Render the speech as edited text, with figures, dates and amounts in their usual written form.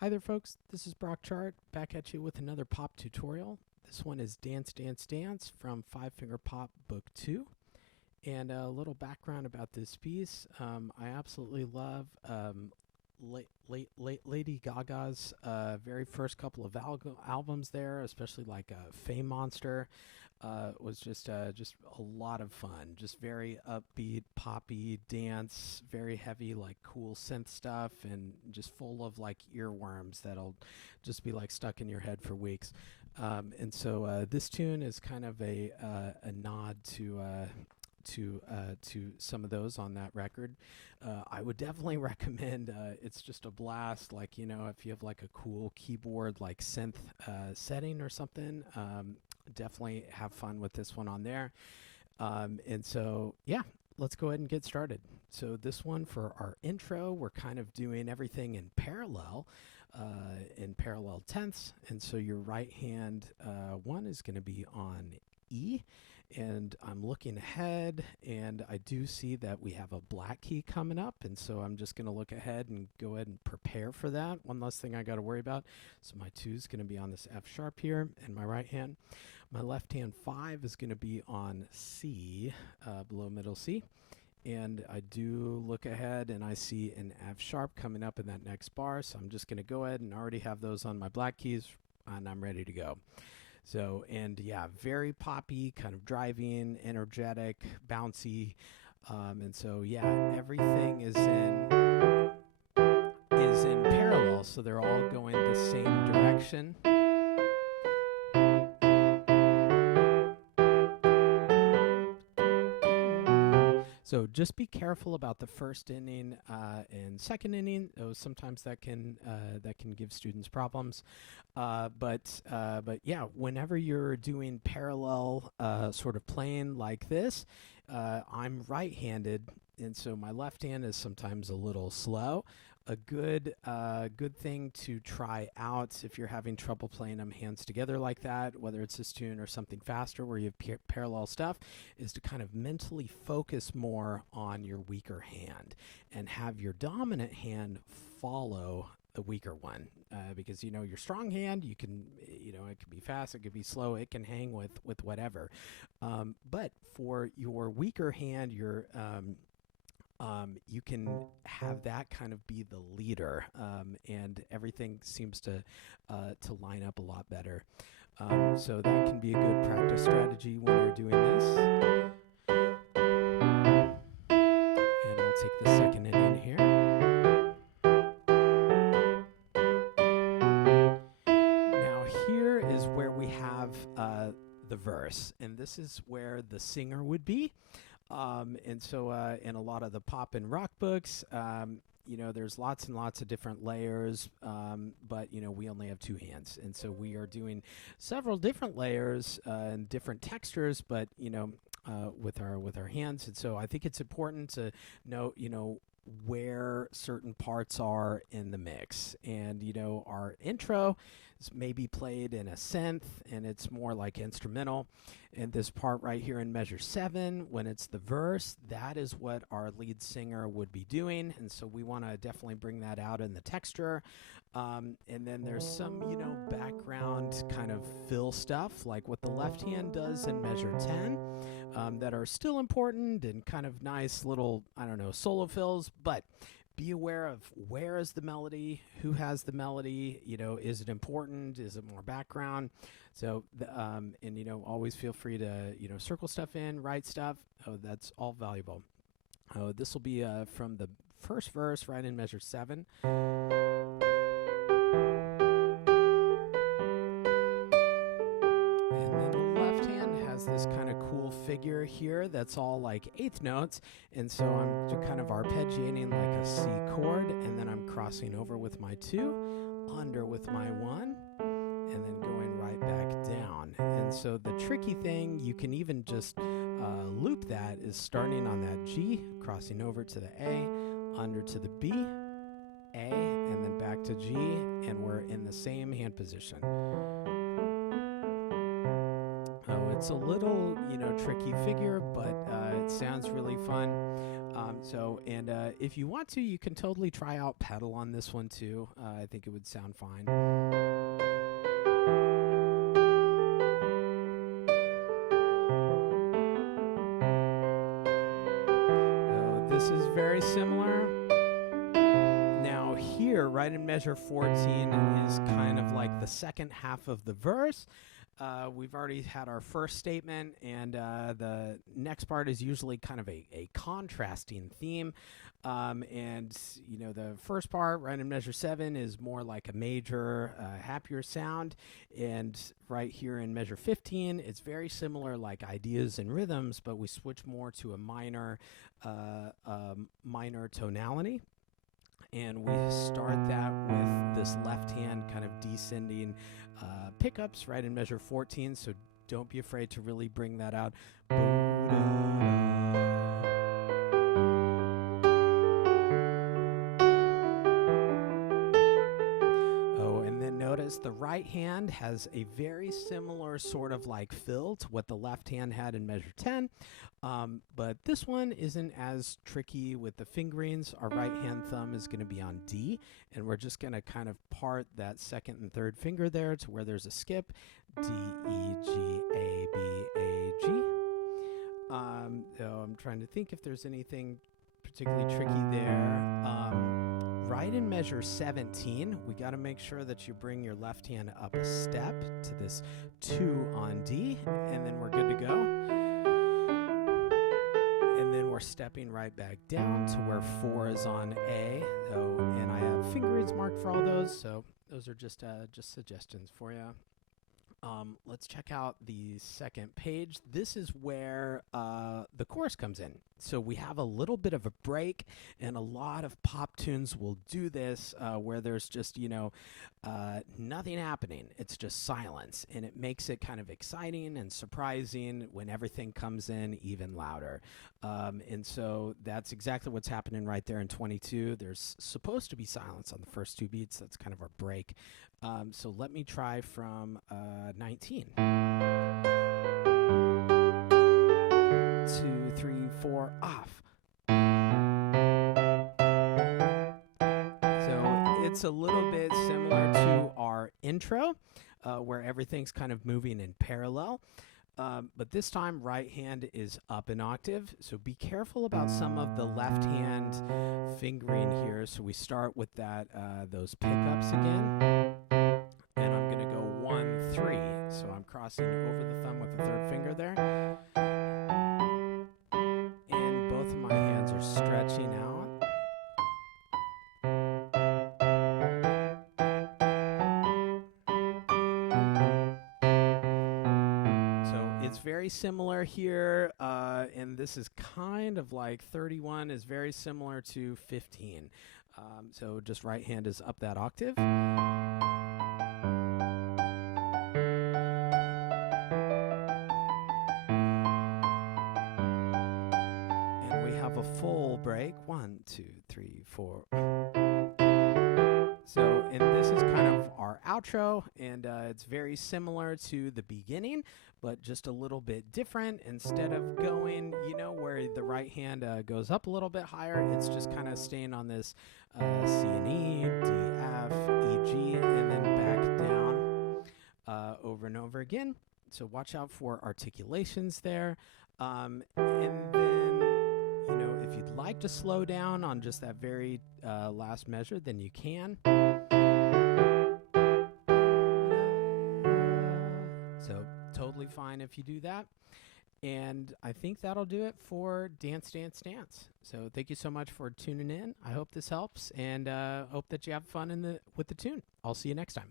Hi there folks, this is Brock Chart back at you with another pop tutorial. This one is Dance Dance Dance from Five Finger Pop Book 2. And a little background about this piece. I absolutely love Lady Gaga's very first couple of albums there, especially like Fame Monster. Was just a lot of fun. Just very upbeat, poppy dance, very heavy, like cool synth stuff, and just full of like earworms that'll just be like stuck in your head for weeks. And so this tune is kind of a nod to some of those on that record. I would definitely recommend. It's just a blast. Like if you have like a cool keyboard like synth setting or something, definitely have fun with this one on there. And so yeah, let's go ahead and get started. So this one for our intro, we're kind of doing everything in parallel tenths. And so your right hand one is going to be on E. And I'm looking ahead, and I do see that we have a black key coming up, and so I'm just going to look ahead and go ahead and prepare for that. One less thing I got to worry about. So my 2 is going to be on this F sharp here in my right hand. My left hand 5 is going to be on C, below middle C. And I do look ahead, and I see an F sharp coming up in that next bar, so I'm just going to go ahead and already have those on my black keys, and I'm ready to go. So, and yeah, very poppy, kind of driving, energetic, bouncy. And so, yeah, everything is in parallel. So they're all going the same direction. So just be careful about the first inning and second inning. Sometimes that can give students problems. But yeah, whenever you're doing parallel sort of playing like this, I'm right-handed, and so my left hand is sometimes a little slow. A good thing to try out if you're having trouble playing them hands together like that, whether it's this tune or something faster where you have parallel stuff, is to kind of mentally focus more on your weaker hand and have your dominant hand follow the weaker one, because your strong hand, you can it can be fast, it can be slow, it can hang with whatever, but for your weaker hand, you can have that kind of be the leader, and everything seems to line up a lot better. So that can be a good practice strategy when you're doing this. And we'll take the second inning here. Now here is where we have the verse, and this is where the singer would be. And so in a lot of the pop and rock books, there's lots and lots of different layers, but we only have 2 hands, and so we are doing several different layers and different textures, but with our hands. And so I think it's important to note where certain parts are in the mix. And our intro is maybe played in a synth, and it's more like instrumental. And this part right here in measure 7, when it's the verse, that is what our lead singer would be doing, and so we want to definitely bring that out in the texture. And then there's some background kind of fill stuff like what the left hand does in measure 10, that are still important and kind of nice little solo fills. But be aware of where is the melody, who has the melody, is it important, is it more background? So, and always feel free to, circle stuff in, write stuff. That's all valuable. This will be from the first verse right in measure 7. And then the left hand has this kind of cool figure here that's all like eighth notes, and so I'm kind of arpeggiating like a C chord, and then I'm crossing over with my 2, under with my 1, and then going right back down. And so the tricky thing, you can even just loop that, is starting on that G, crossing over to the A, under to the B, A, and then back to G, and we're in the same hand position. It's a little, tricky figure, but it sounds really fun. If you want to, you can totally try out pedal on this one too. I think it would sound fine. So this is very similar. Now here, right in measure 14 is kind of like the second half of the verse. We've already had our first statement, and the next part is usually kind of a contrasting theme. The first part, right in measure 7, is more like a major, happier sound. And right here in measure 15, it's very similar, like ideas and rhythms, but we switch more to a minor tonality. And we start that with this left hand kind of descending pickups right in measure 14, so don't be afraid to really bring that out. Oh, and then notice the right hand has a very similar sort of like fill to what the left hand had in measure 10. But this one isn't as tricky with the fingerings. Our right hand thumb is going to be on D, and we're just going to kind of part that second and third finger there to where there's a skip. D, E, G, A, B, A, G. So I'm trying to think if there's anything particularly tricky there. Right in measure 17, we got to make sure that you bring your left hand up a step to this 2 on D, and then we're good to go. And then we're stepping right back down to where 4 is on A. And I have fingerings marked for all those, so those are just suggestions for you. Let's check out the second page. This is where the chorus comes in. So we have a little bit of a break, and a lot of pop tunes will do this where there's just, nothing happening. It's just silence, and it makes it kind of exciting and surprising when everything comes in even louder. And so that's exactly what's happening right there in 22. There's supposed to be silence on the first 2 beats. That's kind of our break. So let me try from 19. 2, 3, 4, off. So it's a little bit similar to our intro, where everything's kind of moving in parallel. But this time, right hand is up an octave. So be careful about some of the left hand fingering here. So we start with those pickups again. And I'm going to go 1, 3. So I'm crossing over the thumb with the third finger there. And both of my hands are stretching out. It's very similar here, and this is kind of like 31 is very similar to 15. So just right hand is up that octave. And we have a full break. 1, 2, 3, 4. And this is kind of our outro, and it's very similar to the beginning, but just a little bit different. Instead of going, where the right hand goes up a little bit higher, it's just kind of staying on this C and E, D, F, E, G, and then back down over and over again. So watch out for articulations there. And then, if you'd like to slow down on just that very last measure, then you can. So totally fine if you do that. And I think that'll do it for Dance, Dance, Dance. So thank you so much for tuning in. I hope this helps, and hope that you have fun with the tune. I'll see you next time.